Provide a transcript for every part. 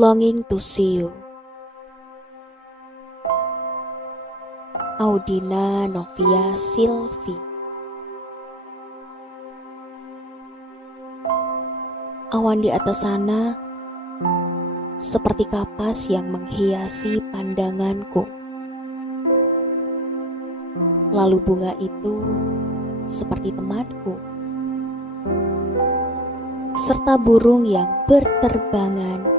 Longing to see you. Audina Novia Silvi. Awan di atas sana seperti kapas yang menghiasi pandanganku. Lalu bunga itu seperti temanku, serta burung yang berterbangan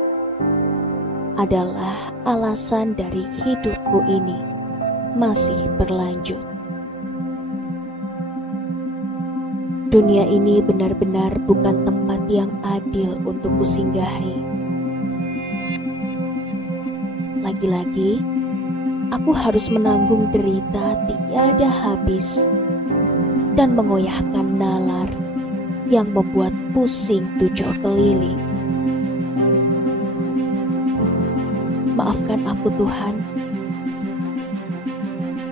adalah alasan dari hidupku ini masih berlanjut. Dunia ini benar-benar bukan tempat yang adil untuk kusinggahi. Lagi-lagi, aku harus menanggung derita tiada habis dan mengoyahkan nalar yang membuat pusing 7 keliling. Maafkan aku Tuhan,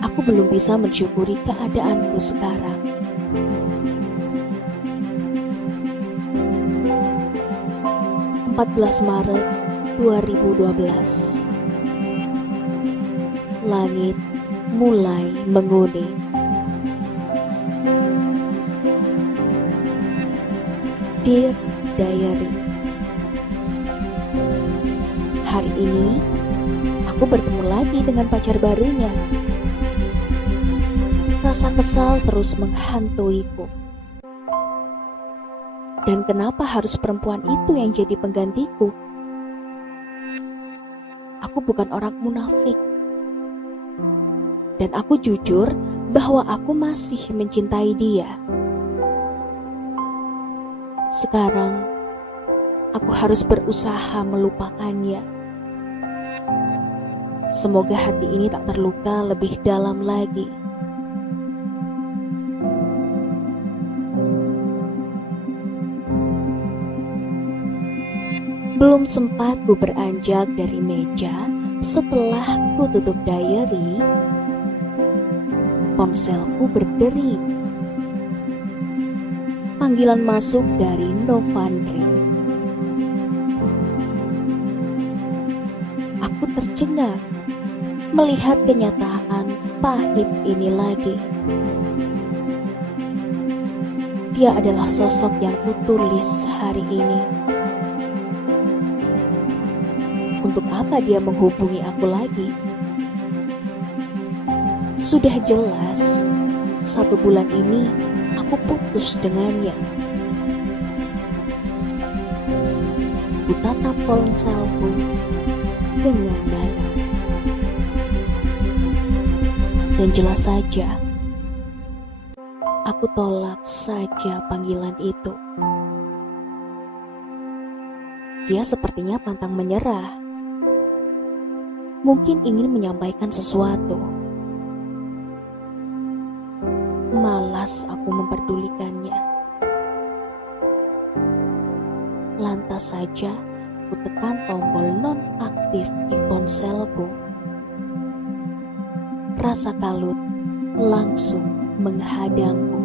aku belum bisa mensyukuri keadaanku sekarang. Maret 2012. Langit mulai menguning. Dear Diary, hari ini aku bertemu lagi dengan pacar barunya. Rasa kesal terus menghantuiku. Dan kenapa harus perempuan itu yang jadi penggantiku? Aku bukan orang munafik. Dan aku jujur bahwa aku masih mencintai dia. Sekarang, aku harus berusaha melupakannya. Semoga hati ini tak terluka lebih dalam lagi. Belum sempat ku beranjak dari meja setelah ku tutup diary, ponselku berdering. Panggilan masuk dari Novandri. Aku tercengang melihat kenyataan pahit ini lagi. Dia adalah sosok yang kutulis hari ini. Untuk apa dia menghubungi aku lagi? Sudah jelas 1 bulan ini aku putus dengannya. Ku tatap ponselku dengan dalam. Dan jelas saja, aku tolak saja panggilan itu. Dia sepertinya pantang menyerah. Mungkin ingin menyampaikan sesuatu. Malas aku memperdulikannya. Lantas saja ku tekan tombol nonaktif di ponselku. Rasa kalut langsung menghadangku.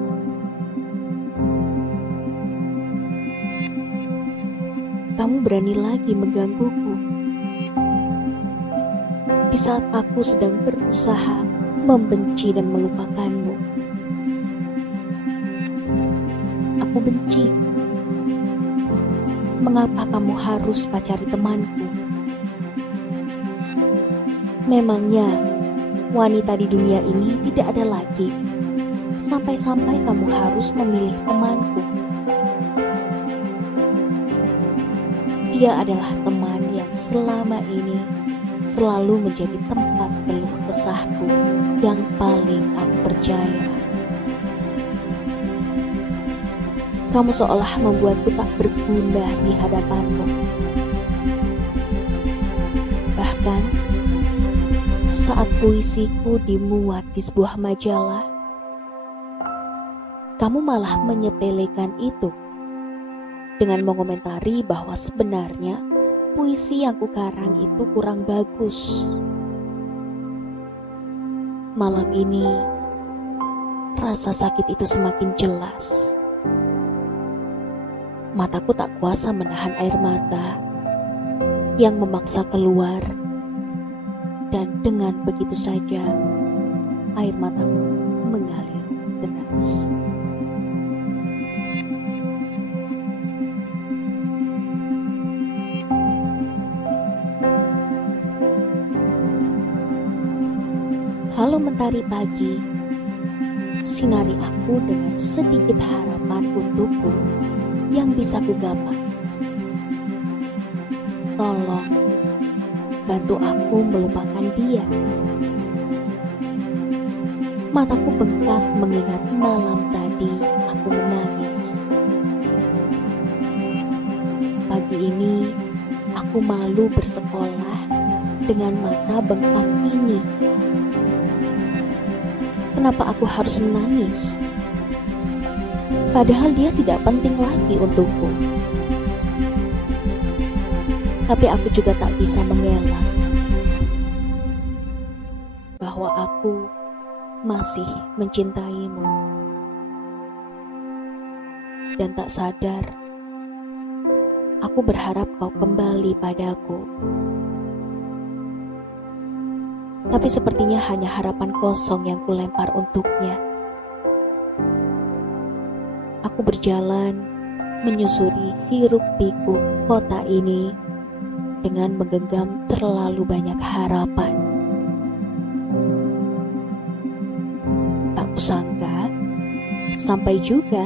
Kamu berani lagi menggangguku di saat aku sedang berusaha membenci dan melupakanmu. Aku benci. Mengapa kamu harus pacari temanku? Memangnya wanita di dunia ini tidak ada lagi, sampai-sampai kamu harus memilih temanku. Dia adalah teman yang selama ini selalu menjadi tempat keluh kesahku yang paling aku percaya. Kamu seolah membuatku tak berguna di hadapanmu. Bahkan saat puisiku dimuat di sebuah majalah, kamu malah menyepelekan itu dengan mengomentari bahwa sebenarnya puisi yang kukarang itu kurang bagus. Malam ini, rasa sakit itu semakin jelas. Mataku tak kuasa menahan air mata yang memaksa keluar, dan dengan begitu saja air mataku mengalir deras. Halo mentari pagi, sinari aku dengan sedikit harapan untukku yang bisa kugapai. Tolong, bantu aku melupakan dia. Mataku bengkak mengingat malam tadi aku menangis. Pagi ini aku malu bersekolah dengan mata bengkak ini. Kenapa aku harus menangis? Padahal dia tidak penting lagi untukku. Tapi aku juga tak bisa mengelak bahwa aku masih mencintaimu. Dan tak sadar, aku berharap kau kembali padaku. Tapi sepertinya hanya harapan kosong yang kulempar untuknya. Aku berjalan menyusuri hiruk-pikuk kota ini dengan menggenggam terlalu banyak harapan. Tak kusangka, sampai juga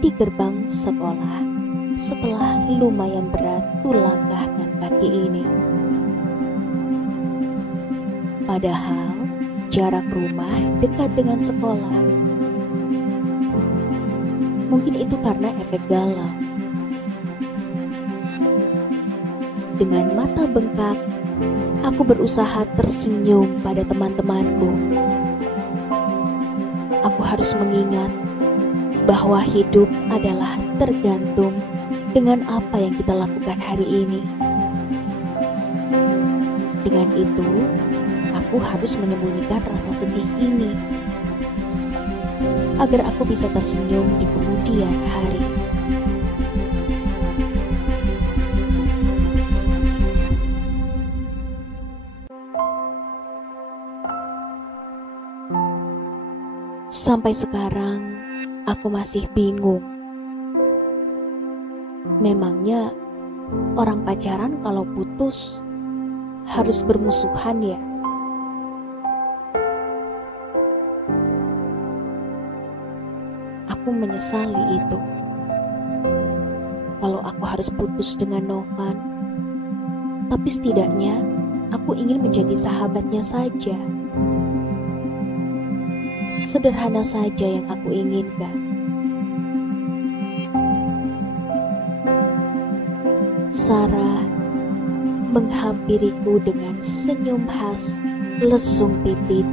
di gerbang sekolah setelah lumayan berat kulangkahkan kaki ini. Padahal jarak rumah dekat dengan sekolah. Mungkin itu karena efek galau. Dengan mata bengkak, aku berusaha tersenyum pada teman-temanku. Aku harus mengingat bahwa hidup adalah tergantung dengan apa yang kita lakukan hari ini. Dengan itu, aku harus menyembunyikan rasa sedih ini agar aku bisa tersenyum di kemudian hari. Sampai sekarang, aku masih bingung. Memangnya orang pacaran kalau putus harus bermusuhan ya? Aku menyesali itu. Kalau aku harus putus dengan Novan, tapi setidaknya aku ingin menjadi sahabatnya saja. Sederhana saja yang aku inginkan. Sarah menghampiriku dengan senyum khas lesung pipit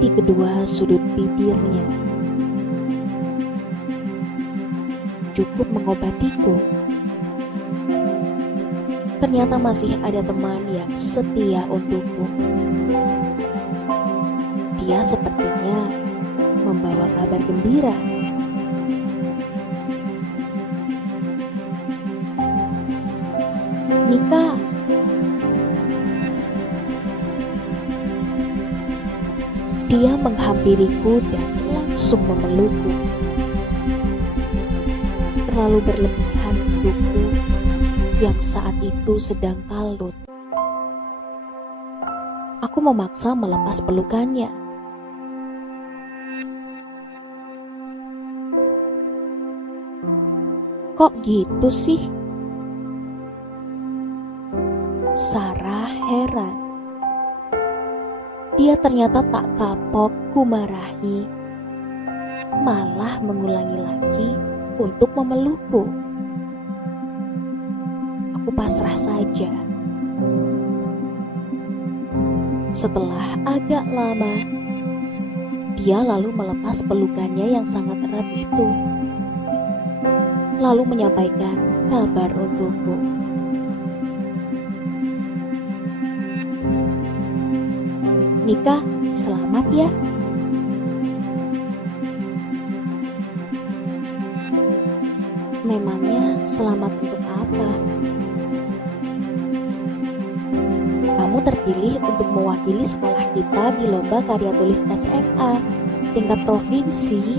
di kedua sudut bibirnya. Cukup mengobatiku. Ternyata masih ada teman yang setia untukku. Dia sepertinya membawa kabar gembira. Nika, dia menghampiriku dan langsung memelukku. Terlalu berlebihan untukku yang saat itu sedang kalut. Aku memaksa melepas pelukannya. Kok gitu sih? Sarah heran. Dia ternyata tak kapok kumarahi, malah mengulangi lagi untuk memelukku. Aku pasrah saja. Setelah agak lama, dia lalu melepas pelukannya yang sangat erat itu, lalu menyampaikan kabar untukku. Nika, selamat ya. Memangnya selamat untuk apa? terpilih untuk mewakili sekolah kita di lomba karya tulis SMA tingkat provinsi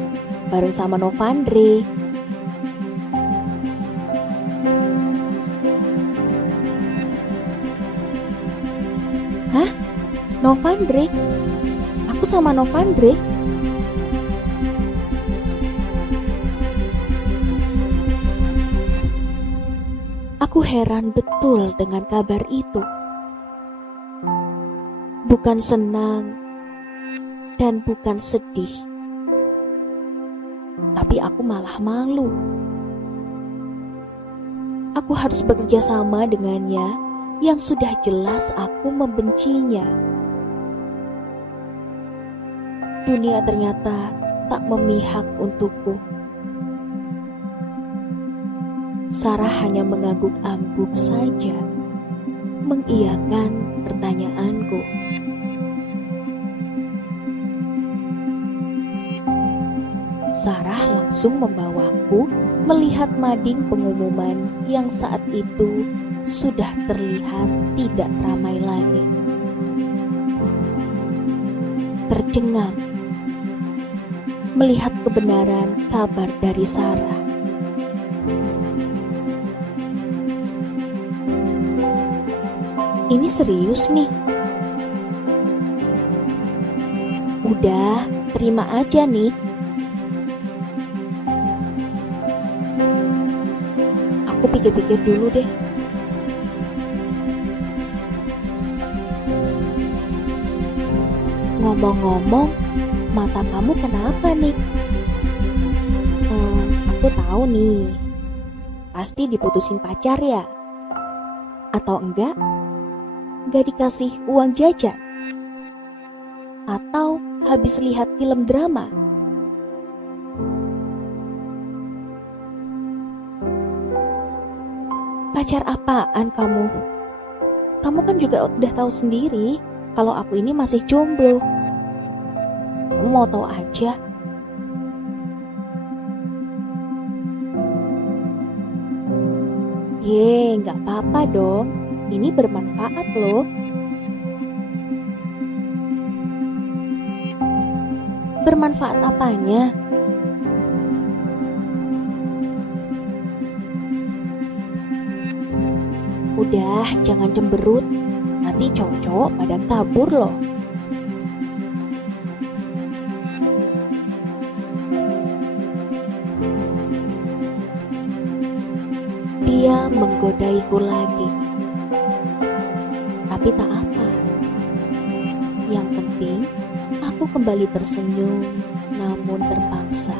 bareng sama Novandre. Hah? Novandre? Aku sama Novandre? Aku heran betul dengan kabar itu. Bukan senang dan bukan sedih, tapi aku malah malu. Aku harus bekerja sama dengannya yang sudah jelas aku membencinya. Dunia ternyata tak memihak untukku. Sarah hanya mengangguk-angguk saja, mengiyakan pertanyaanku. Sarah langsung membawaku melihat mading pengumuman yang saat itu sudah terlihat tidak ramai lagi. Tercengang melihat kebenaran kabar dari Sarah. Ini serius nih. Udah, terima aja nih. Aku pikir-pikir dulu deh. Ngomong-ngomong, mata kamu kenapa nih? Aku tahu nih. Pasti diputusin pacar ya? Atau enggak? Gak dikasih uang jajan? Atau habis lihat film drama? Pacar apaan kamu? Kamu kan juga udah tahu sendiri kalau aku ini masih jomblo. Kamu mau tahu aja? Gak apa-apa dong. Ini bermanfaat loh. Bermanfaat apanya? Udah, jangan cemberut. Nanti cowok-cowok pada kabur loh. Dia menggodaiku lagi. Tapi tak apa. Yang penting, aku kembali tersenyum, namun terpaksa.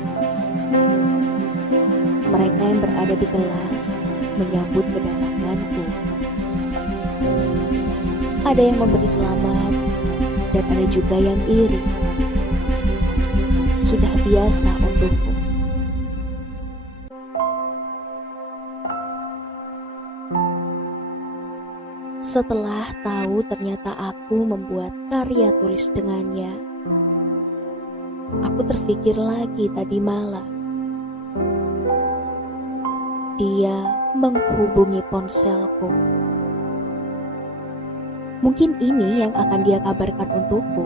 Mereka yang berada di kelas menyambut kedatanganku. Ada yang memberi selamat, dan ada juga yang iri. Sudah biasa untukku. Setelah tahu ternyata aku membuat karya tulis dengannya, aku terpikir lagi tadi malam. Dia menghubungi ponselku. Mungkin ini yang akan dia kabarkan untukku.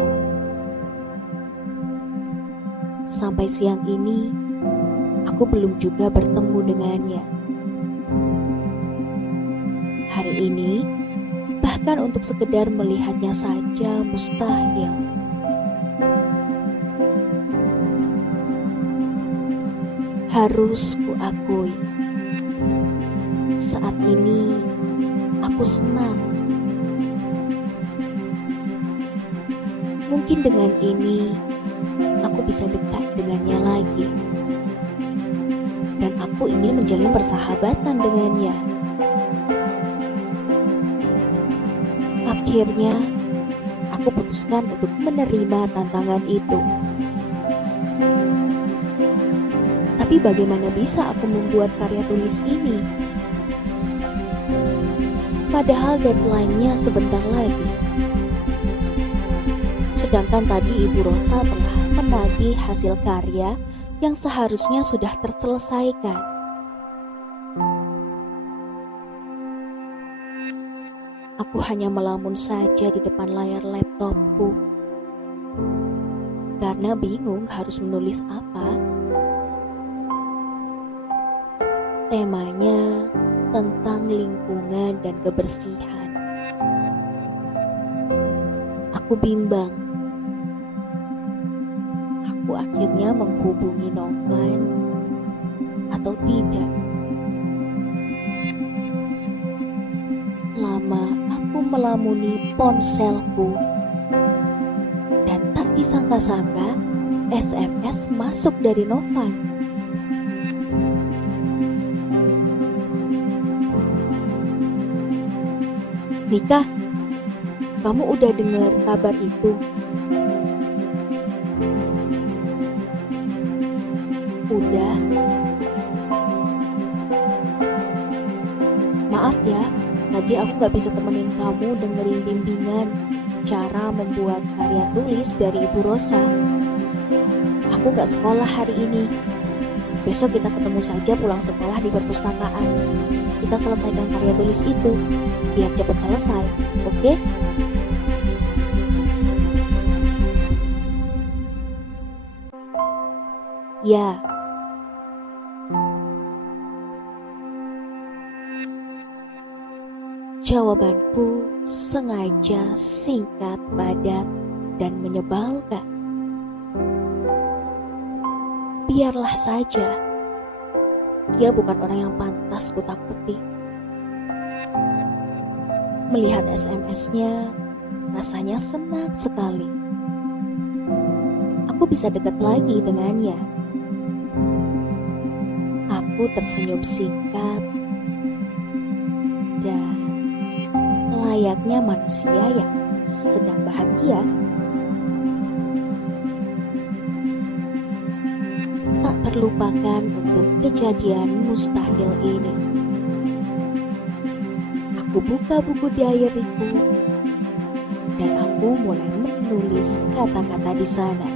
Sampai siang ini, aku belum juga bertemu dengannya. Hari ini, bahkan untuk sekedar melihatnya saja mustahil. Harus kuakui, saat ini aku senang. Mungkin dengan ini aku bisa dekat dengannya lagi. Dan aku ingin menjalin persahabatan dengannya. Akhirnya, aku putuskan untuk menerima tantangan itu. Tapi bagaimana bisa aku membuat karya tulis ini? Padahal deadline-nya sebentar lagi. Sedangkan tadi Ibu Rosa telah menagih hasil karya yang seharusnya sudah terselesaikan. 'Aku Aku hanya melamun saja di depan layar laptopku karena bingung harus menulis apa. Temanya tentang lingkungan dan kebersihan. Aku bimbang. Aku akhirnya menghubungi Novan atau tidak. Lama aku melamuni ponselku dan tak disangka-sangka SMS masuk dari Novan. Nika, kamu udah dengar kabar itu? Udah. Maaf ya, tadi aku gak bisa temenin kamu dengerin bimbingan cara membuat karya tulis dari Ibu Rosa. Aku gak sekolah hari ini. Besok kita ketemu saja pulang sekolah di perpustakaan. Kita selesaikan karya tulis itu, biar cepat selesai, oke? Ya. Jawabanku sengaja singkat, padat, dan menyebalkan. Biarlah saja. Dia bukan orang yang pantas kutakuti. Melihat SMS-nya, rasanya senang sekali. Aku bisa dekat lagi dengannya. Aku tersenyum singkat dan layaknya manusia yang sedang bahagia. Tak terlupakan untuk kejadian mustahil ini. Aku buka buku diariku dan aku mulai menulis kata-kata di sana.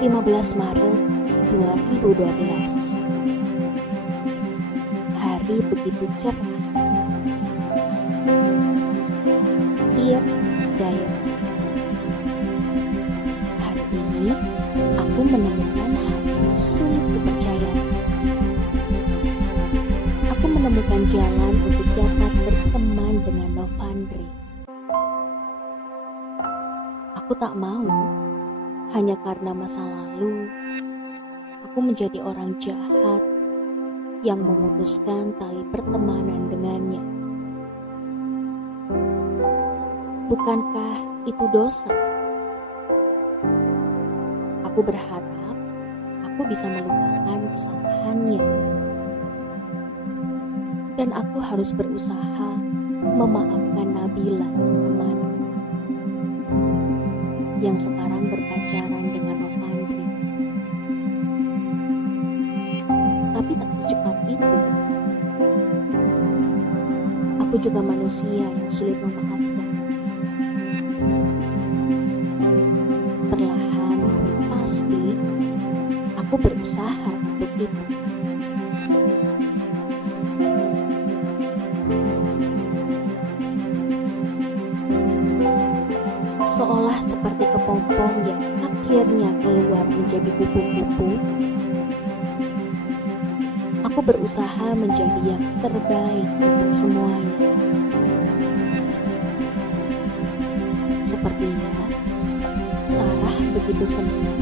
15 Maret 2012. Hari begitu cerah. Dear Diary. Hari ini aku menemukan hal yang sulit dipercaya. Aku menemukan jalan untuk dapat berteman dengan Novandri. Aku tak mau, hanya karena masa lalu, aku menjadi orang jahat yang memutuskan tali pertemanan dengannya. Bukankah itu dosa? Aku berharap aku bisa melupakan kesalahannya. Dan aku harus berusaha memaafkan Nabila, temanku, yang sekarang berpacaran dengan Novandri. Tapi tak secepat itu. Aku juga manusia yang sulit memaafkan. Perlahan tapi pasti, aku berusaha untuk itu. Seolah seperti kepompong yang akhirnya keluar menjadi kupu-kupu, aku berusaha menjadi yang terbaik untuk semuanya. Sepertinya Sarah begitu senang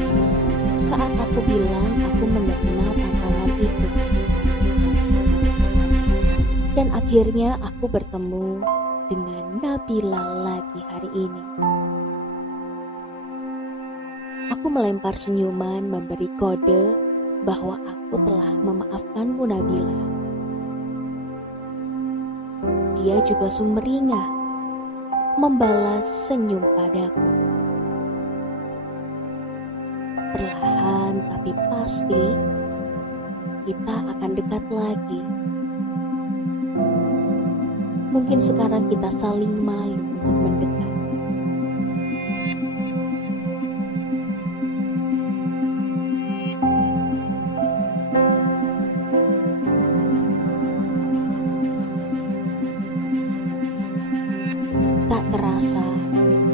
saat aku bilang aku menerima tantangan itu. Dan akhirnya aku bertemu dengan Nabila lagi hari ini. Aku melempar senyuman memberi kode bahwa aku telah memaafkanmu, Nabila. Dia juga sumringah membalas senyum padaku. Perlahan tapi pasti kita akan dekat lagi. Mungkin sekarang kita saling malu untuk mendekat.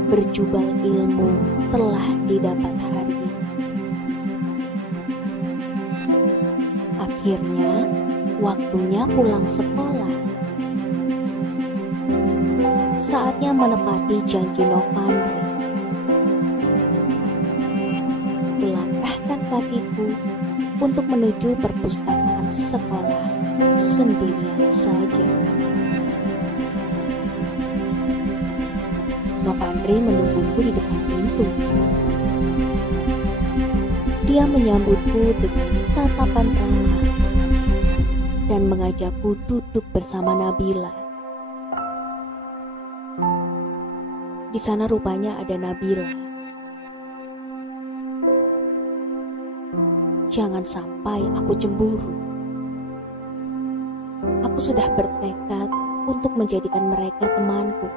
berjubel ilmu telah didapat hari ini. Akhirnya, waktunya pulang sekolah. Saatnya menepati janji Novandre. Kulangkahkan kakiku untuk menuju perpustakaan sekolah sendirian saja. Novandre menungguku di depan pintu. Dia menyambutku dengan tatapan ramah dan mengajakku duduk bersama Nabila. Di sana rupanya ada Nabila. Jangan sampai aku cemburu. Aku sudah bertekad untuk menjadikan mereka temanku.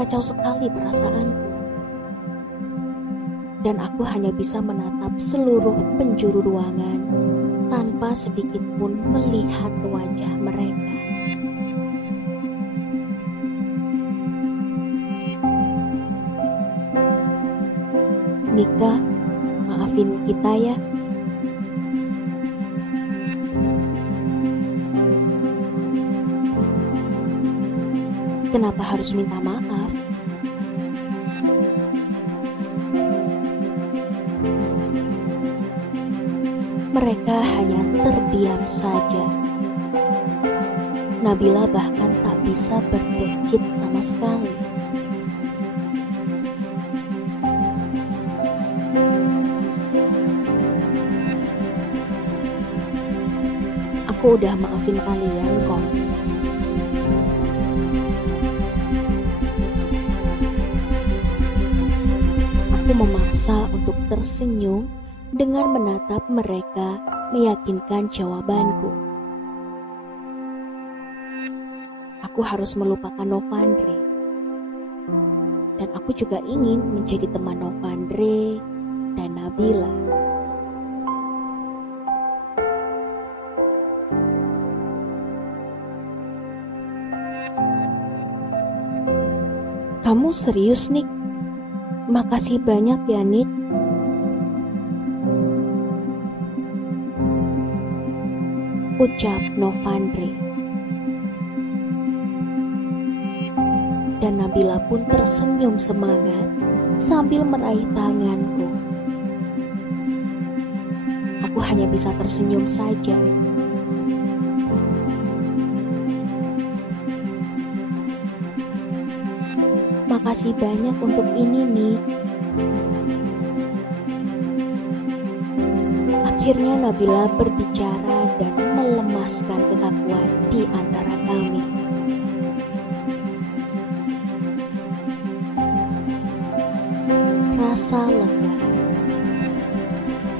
Kacau sekali perasaanku. Dan aku hanya bisa menatap seluruh penjuru ruangan tanpa sedikit pun melihat wajah mereka. Nika, maafin kita ya. Kenapa harus minta maaf? Mereka hanya terdiam saja. Nabila bahkan tak bisa berdekit sama sekali. Aku udah maafin kalian kok. Aku memaksa untuk tersenyum dengan menatap mereka meyakinkan jawabanku. Aku harus melupakan Novandre. Dan aku juga ingin menjadi teman Novandre dan Nabila. Kamu serius, Nik? Makasih banyak ya, Nik. Ucap Novandre. Dan Nabila pun tersenyum semangat sambil meraih tanganku. Aku hanya bisa tersenyum saja. Makasih banyak untuk ini, Nik. Akhirnya Nabila berbicara dan melemaskan kekakuan di antara kami. Rasa lega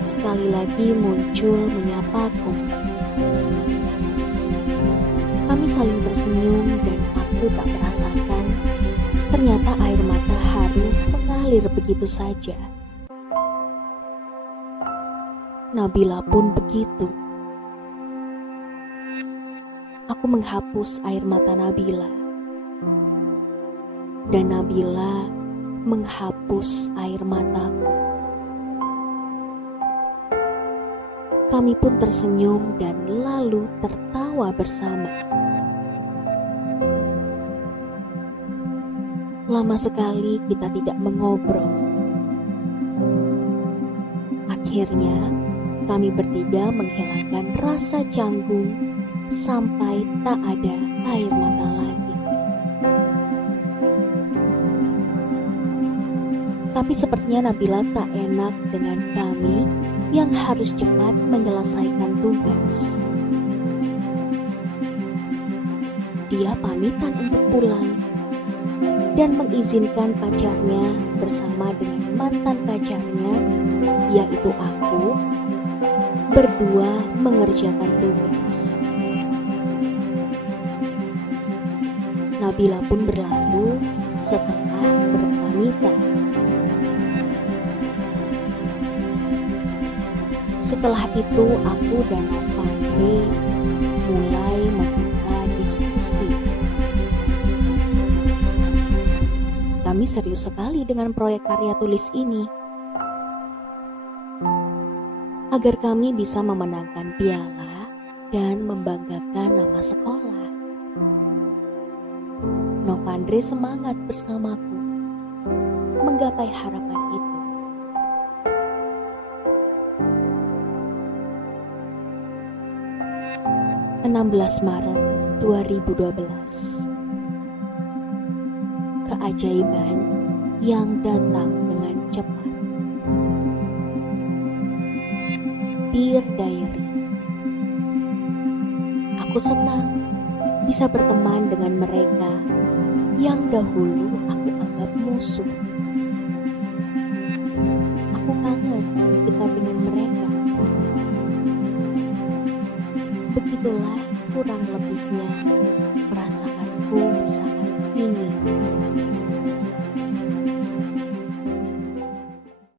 sekali lagi muncul menyapaku. Kami saling tersenyum dan aku tak merasakan ternyata air mata haru mengalir begitu saja. Nabila pun begitu. Aku menghapus air mata Nabila. Dan Nabila menghapus air mataku. Kami pun tersenyum dan lalu tertawa bersama. Lama sekali kita tidak mengobrol. Akhirnya kami bertiga menghilangkan rasa canggung sampai tak ada air mata lagi. Tapi sepertinya Nabila tak enak dengan kami yang harus cepat menyelesaikan tugas. Dia pamitan untuk pulang dan mengizinkan pacarnya bersama dengan mantan pacarnya, yaitu aku, berdua mengerjakan tugas. Nabila pun berlalu setelah berpamitan. Setelah itu aku dan Novandre mulai membuka diskusi. Kami serius sekali dengan proyek karya tulis ini, agar kami bisa memenangkan piala dan membanggakan nama sekolah. Novandre semangat bersamaku menggapai harapan itu. 16 Maret 2012. Keajaiban yang datang dengan cepat. Dear Diary, aku senang bisa berteman dengan mereka yang dahulu aku anggap musuh. Aku kangen dekat dengan mereka. Begitulah kurang lebihnya perasaanku saat